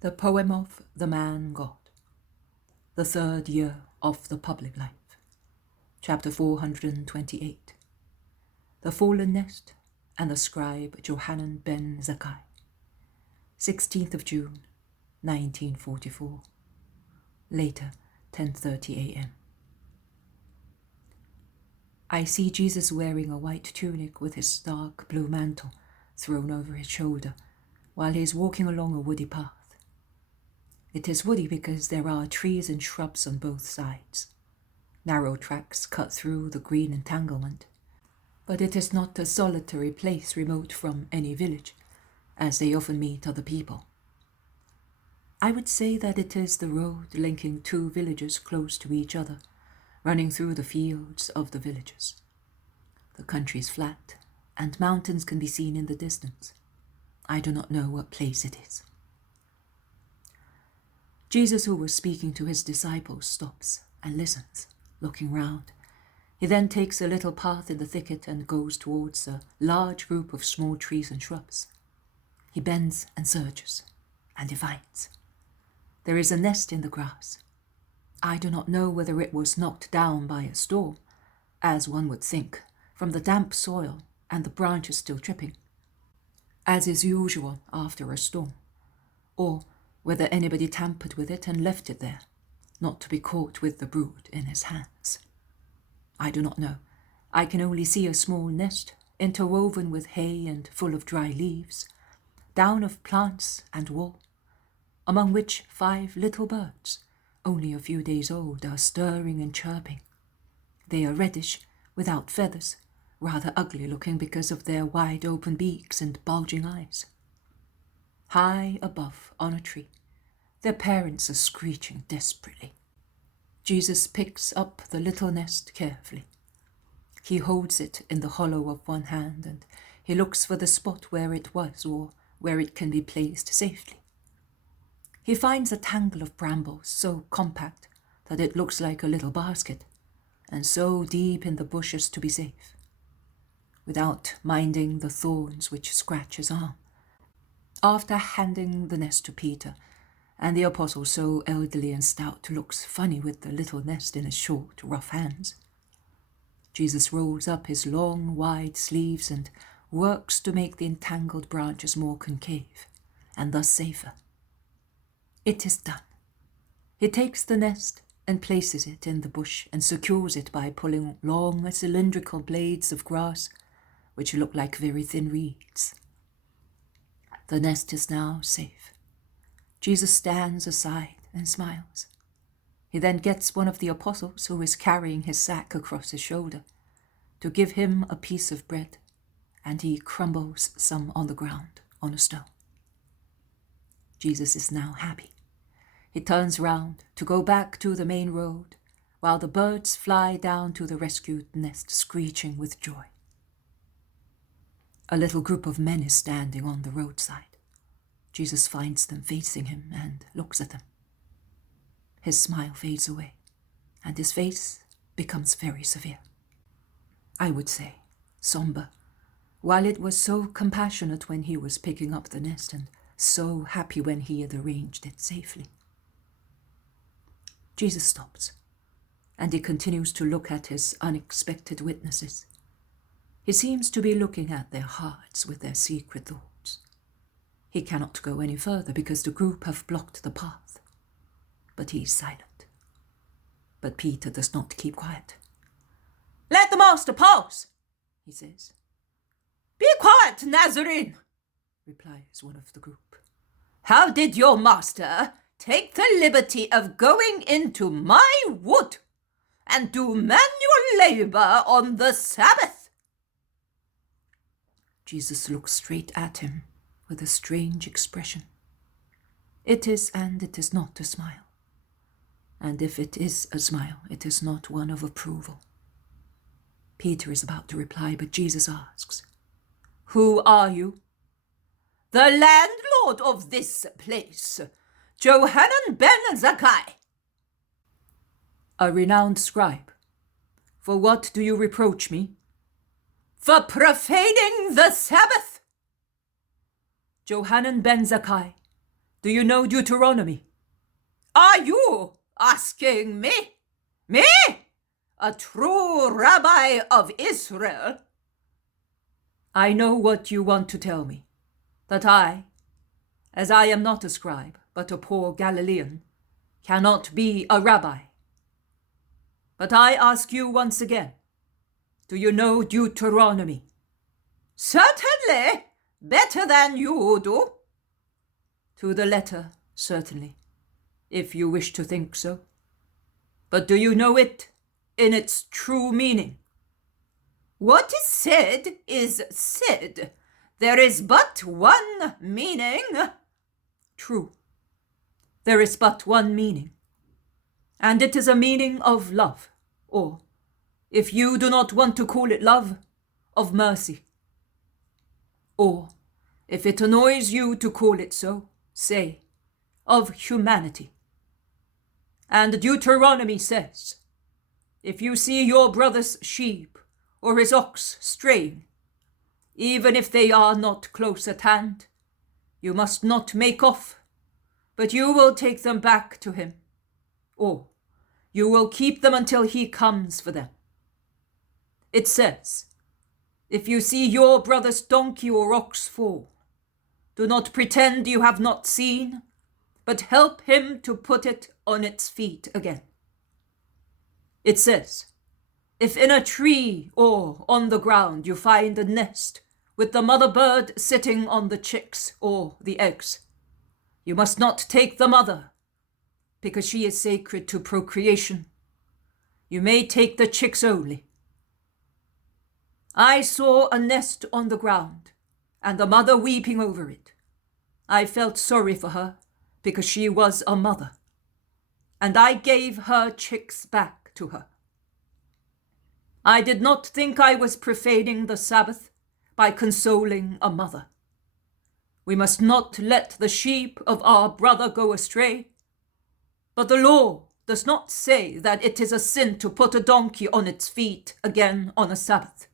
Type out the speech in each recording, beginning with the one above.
The Poem of the Man God. The Third Year of the Public Life. Chapter 428. The Fallen Nest and the Scribe Johanan ben Zaccai. 16th of June, 1944. Later, 10:30 a.m. I see Jesus wearing a white tunic with his dark blue mantle thrown over his shoulder while he is walking along a woody path. It is woody because there are trees and shrubs on both sides. Narrow tracks cut through the green entanglement. But it is not a solitary place remote from any village, as they often meet other people. I would say that it is the road linking two villages close to each other, running through the fields of the villages. The country is flat, and mountains can be seen in the distance. I do not know what place it is. Jesus, who was speaking to his disciples, stops and listens, looking round. He then takes a little path in the thicket and goes towards a large group of small trees and shrubs. He bends and searches, and he finds. There is a nest in the grass. I do not know whether it was knocked down by a storm, as one would think, from the damp soil and the branches still dripping, as is usual after a storm, or whether anybody tampered with it and left it there, not to be caught with the brood in his hands. I do not know. I can only see a small nest, interwoven with hay and full of dry leaves, down of plants and wool, among which 5 little birds, only a few days old, are stirring and chirping. They are reddish, without feathers, rather ugly looking because of their wide open beaks and bulging eyes. High above, on a tree, their parents are screeching desperately. Jesus picks up the little nest carefully. He holds it in the hollow of one hand, and he looks for the spot where it was or where it can be placed safely. He finds a tangle of brambles so compact that it looks like a little basket, and so deep in the bushes to be safe. Without minding the thorns which scratch his arm, after handing the nest to Peter, and the apostle, so elderly and stout, looks funny with the little nest in his short, rough hands, Jesus rolls up his long, wide sleeves and works to make the entangled branches more concave, and thus safer. It is done. He takes the nest and places it in the bush and secures it by pulling long, cylindrical blades of grass, which look like very thin reeds. The nest is now safe. Jesus stands aside and smiles. He then gets one of the apostles, who is carrying his sack across his shoulder, to give him a piece of bread, and he crumbles some on the ground on a stone. Jesus is now happy. He turns round to go back to the main road, while the birds fly down to the rescued nest, screeching with joy. A little group of men is standing on the roadside. Jesus finds them facing him and looks at them. His smile fades away, and his face becomes very severe. I would say somber, while it was so compassionate when he was picking up the nest and so happy when he had arranged it safely. Jesus stops, and he continues to look at his unexpected witnesses. He seems to be looking at their hearts with their secret thoughts. He cannot go any further because the group have blocked the path, but he is silent. But Peter does not keep quiet. "Let the master pass," he says. "Be quiet, Nazarene," replies one of the group. "How did your master take the liberty of going into my wood and do manual labor on the Sabbath?" Jesus looks straight at him with a strange expression. It is and it is not a smile. And if it is a smile, it is not one of approval. Peter is about to reply, but Jesus asks, "Who are you?" "The landlord of this place, Johanan ben Zaccai." "A renowned scribe. For what do you reproach me?" "For profaning the Sabbath." "Johanan ben Zaccai, Do you know Deuteronomy? Are you asking me? Me? A true rabbi of Israel? I know what you want to tell me, that I, as I am not a scribe, but a poor Galilean, cannot be a rabbi. But I ask you once again, do you know Deuteronomy? Certainly, better than you do. To the letter, certainly, if you wish to think so. But do you know it in its true meaning? What is said is said. There is but one meaning. True. There is but one meaning. And it is a meaning of love, or, if you do not want to call it love, of mercy. Or, if it annoys you to call it so, say, of humanity. And Deuteronomy says, if you see your brother's sheep or his ox straying, even if they are not close at hand, you must not make off, but you will take them back to him, or you will keep them until he comes for them. It says, if you see your brother's donkey or ox fall, do not pretend you have not seen, but help him to put it on its feet again. It says, if in a tree or on the ground you find a nest with the mother bird sitting on the chicks or the eggs, you must not take the mother, because she is sacred to procreation. You may take the chicks only. I saw a nest on the ground, and the mother weeping over it. I felt sorry for her, because she was a mother, and I gave her chicks back to her. I did not think I was profaning the Sabbath by consoling a mother. We must not let the sheep of our brother go astray, but the law does not say that it is a sin to put a donkey on its feet again on a Sabbath.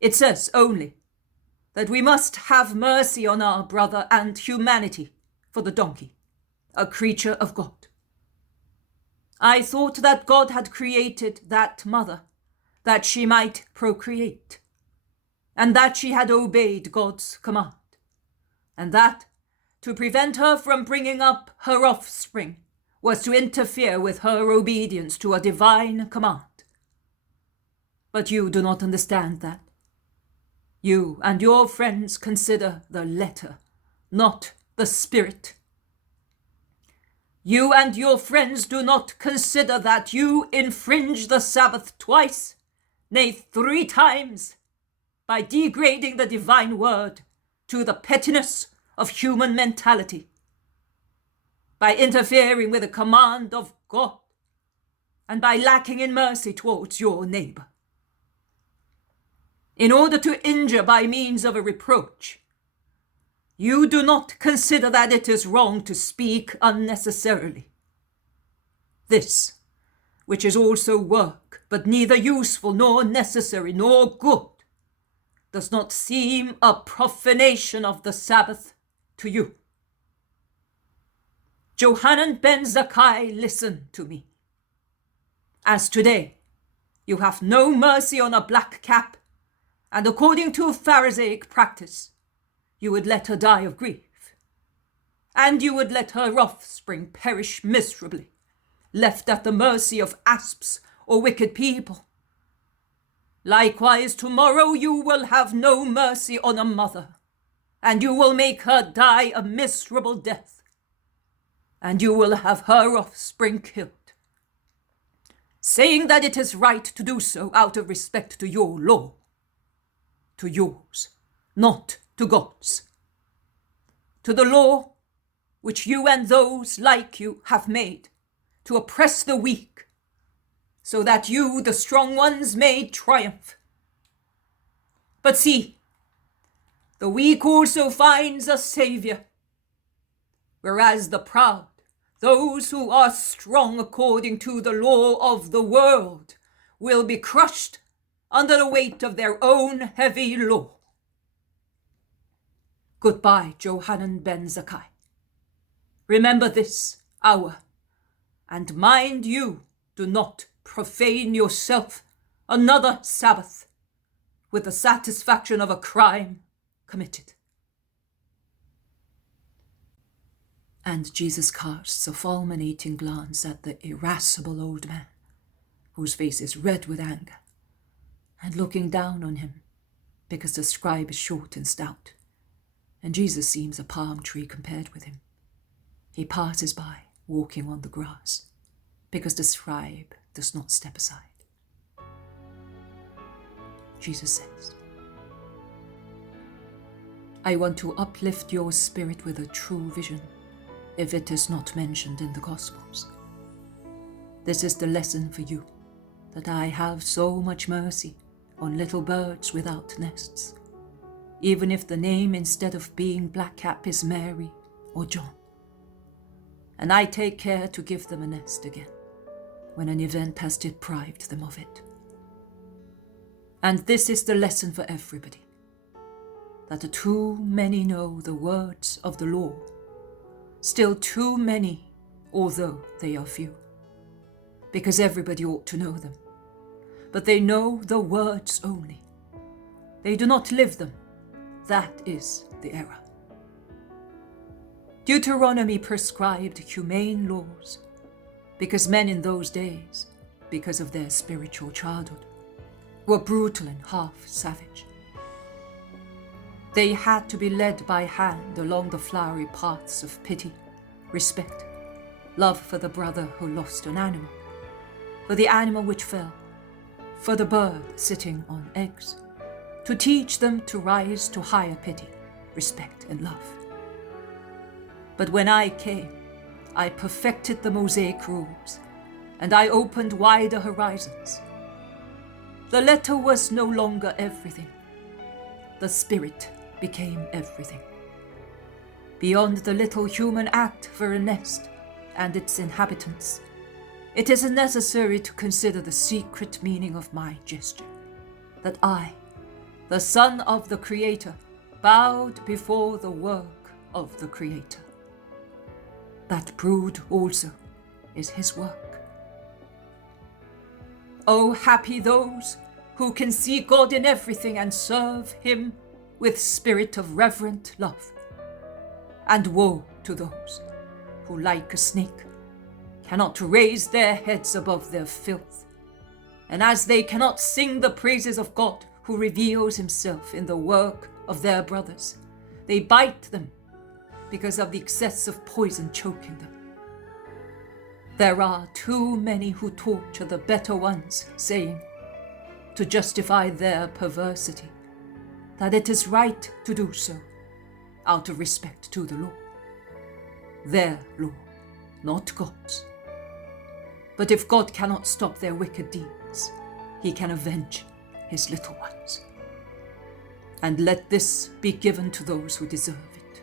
It says only that we must have mercy on our brother and humanity for the donkey, a creature of God. I thought that God had created that mother, that she might procreate, and that she had obeyed God's command, and that, to prevent her from bringing up her offspring, was to interfere with her obedience to a divine command. But you do not understand that. You and your friends consider the letter, not the spirit. You and your friends do not consider that you infringe the Sabbath twice, nay 3 times, by degrading the divine word to the pettiness of human mentality, by interfering with the command of God, and by lacking in mercy towards your neighbor. In order to injure by means of a reproach, you do not consider that it is wrong to speak unnecessarily. This, which is also work, but neither useful nor necessary nor good, does not seem a profanation of the Sabbath to you. Johanan ben Zaccai, listen to me. As today, you have no mercy on a black cap, and according to Pharisaic practice, you would let her die of grief, and you would let her offspring perish miserably, left at the mercy of asps or wicked people. Likewise, tomorrow you will have no mercy on a mother, and you will make her die a miserable death, and you will have her offspring killed, saying that it is right to do so out of respect to your law, to yours, not to God's, to the law which you and those like you have made to oppress the weak, so that you, the strong ones, may triumph. But see, the weak also finds a Savior, whereas the proud, those who are strong according to the law of the world, will be crushed under the weight of their own heavy law. Goodbye, Johanan ben Zaccai. remember this hour, and mind you do not profane yourself another Sabbath with the satisfaction of a crime committed. And Jesus casts a fulminating glance at the irascible old man, whose face is red with anger, and looking down on him, because the scribe is short and stout, and Jesus seems a palm tree compared with him. He passes by, walking on the grass, because the scribe does not step aside. Jesus says, I want to uplift your spirit with a true vision, if it is not mentioned in the Gospels. This is the lesson for you, that I have so much mercy on little birds without nests, even if the name instead of being Blackcap is Mary or John. And I take care to give them a nest again, when an event has deprived them of it. And this is the lesson for everybody, that too many know the words of the law, still too many, although they are few, because everybody ought to know them, but they know the words only. They do not live them. That is the error. Deuteronomy prescribed humane laws, because men in those days, because of their spiritual childhood, were brutal and half savage. They had to be led by hand along the flowery paths of pity, respect, love for the brother who lost an animal, for the animal which fell, for the bird sitting on eggs, to teach them to rise to higher pity, respect, and love. But when I came, I perfected the Mosaic rules, and I opened wider horizons. The letter was no longer everything. The spirit became everything. Beyond the little human act for a nest and its inhabitants, it is necessary to consider the secret meaning of my gesture, that I, the Son of the Creator, bowed before the work of the Creator. That brood also is his work. Oh, happy those who can see God in everything and serve him with spirit of reverent love. And woe to those who, like a snake, cannot raise their heads above their filth, and as they cannot sing the praises of God who reveals himself in the work of their brothers, they bite them because of the excess of poison choking them. There are too many who torture the better ones, saying, to justify their perversity, that it is right to do so, out of respect to the law. Their law, not God's. But if God cannot stop their wicked deeds, he can avenge his little ones. And let this be given to those who deserve it.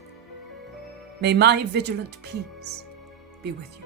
May my vigilant peace be with you.